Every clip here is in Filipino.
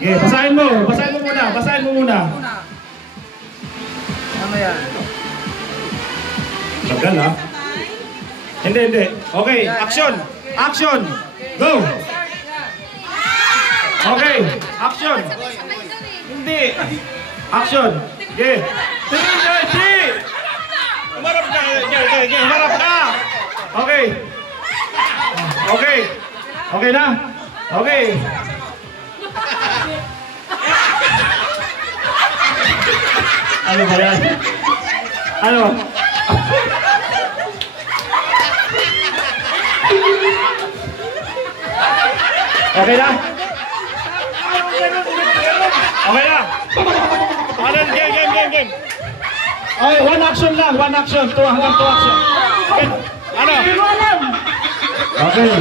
Okay, basahin mo muna, Ano yan? Tagal ha? Hindi. Okay, action! Go! Okay, action! Hindi! Action! Okay! Hindi! Humarap ka! Humarap ka! Okay! Okay na? Okay! Ano ba yan? Ano? Okay na? Okay na? Ano? Game. Okay, one action lang. Hanggang 2 action. Okay. Ano? Okay.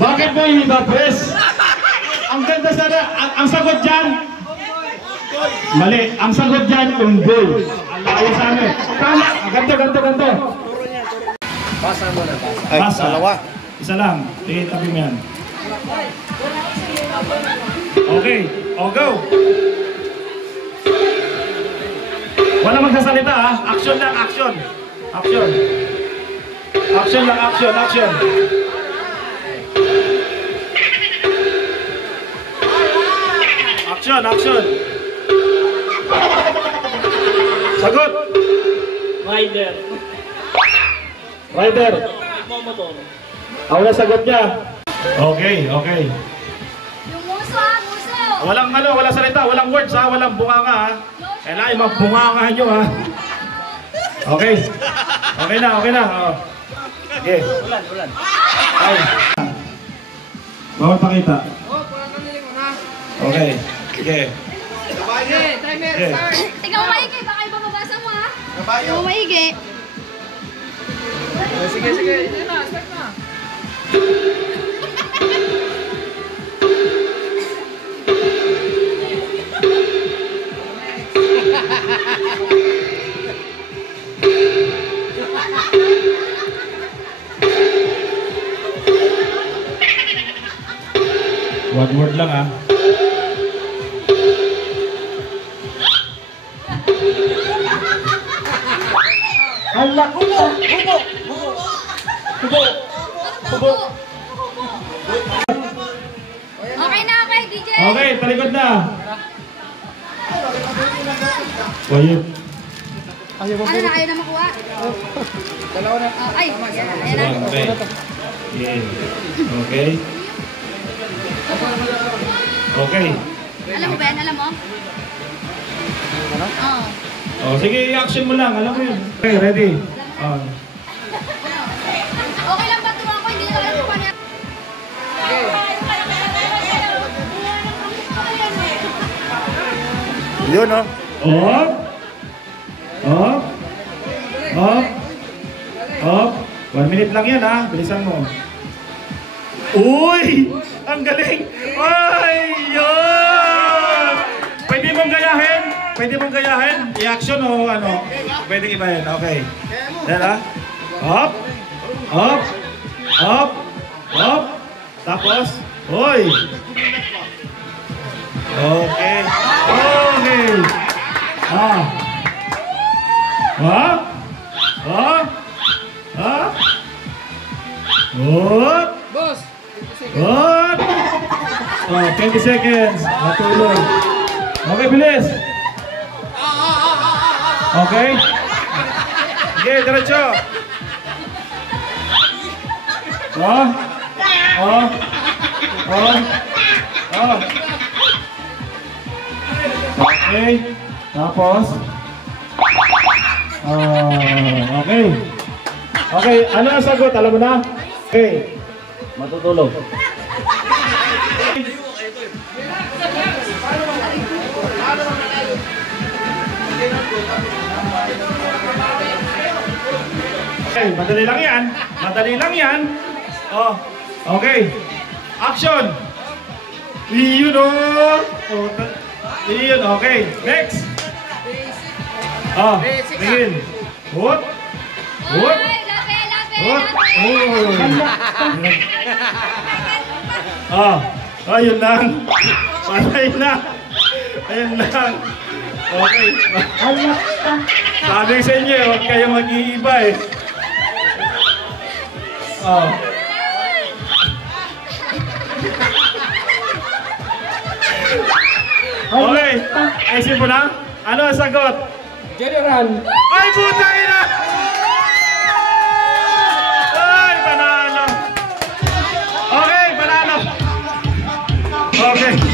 Bakit mo hindi ba, Pres? Ang ganda sana, ang sagot dyan. Mali, ang sagot dyan, unggol. Ayos sa amin. Tama, ganto. Basa mo na. Basa. Dalawa. Isa lang. Sige, tabi mo yan. Okay, go. Wala magsasalita ha. Action lang, action. Action lang. Action. Sagot. Rider. Motor. Wala sagot niya. Okay. Yung muso. Walang salita, walang words ha, walang bunganga ha. Kailangan magbunganga nyo ha. Okay na. Oh. Okay. Ulan. Ay. Bawal pakita. Okay. Timer, Okay. start. Tingnan mo maigi, baka iba mabasa mo ha. Kabayo. Tingnan mo maigi. Sige. Ito na, start na. One word lang ha. Hubo. Okay na, DJ. Okay, talikod na. Quiet. Ano na, ayaw na makuha? Dalawa na. Ay, ayan na. Okay. Yeah. Okay. Alam mo ba yan? Alam mo? Oo. Oh, sige, i-action mo lang. Alam mo yun. Okay, ready? Okay lang ba turuan ko? Hindi na alam ko niya. Yun oh. Up. 1 minute lang yan ha. Bilisan mo. Uy! Ang galing! Ay! Yun! Pwede mong gayahin? I-action o ano? Pwede iba yan. Okay. Yan ha. Up. Tapos. Uy! Okay. Boss. 20 seconds. Natulog. Okay, bilis. Okay. Sige, diretso. Okay. Tapos. Okay, ano ang sagot? Alam mo na? Okay. Matutulog. Okay, madali lang yan. Oh, okay. Action. Iyon Iyon, okay. Next. Tingin. Hoot. Lape. Hop! Oh! Ayun lang! Patay na! Ayun lang! Okay. Sabi sa inyo, huwag kayo mag-iiba eh. Oh. Okay. Isip mo na? Ano ang sagot? General. Ay, putang ina! Ay, panalo! Okay, panalo! Okay.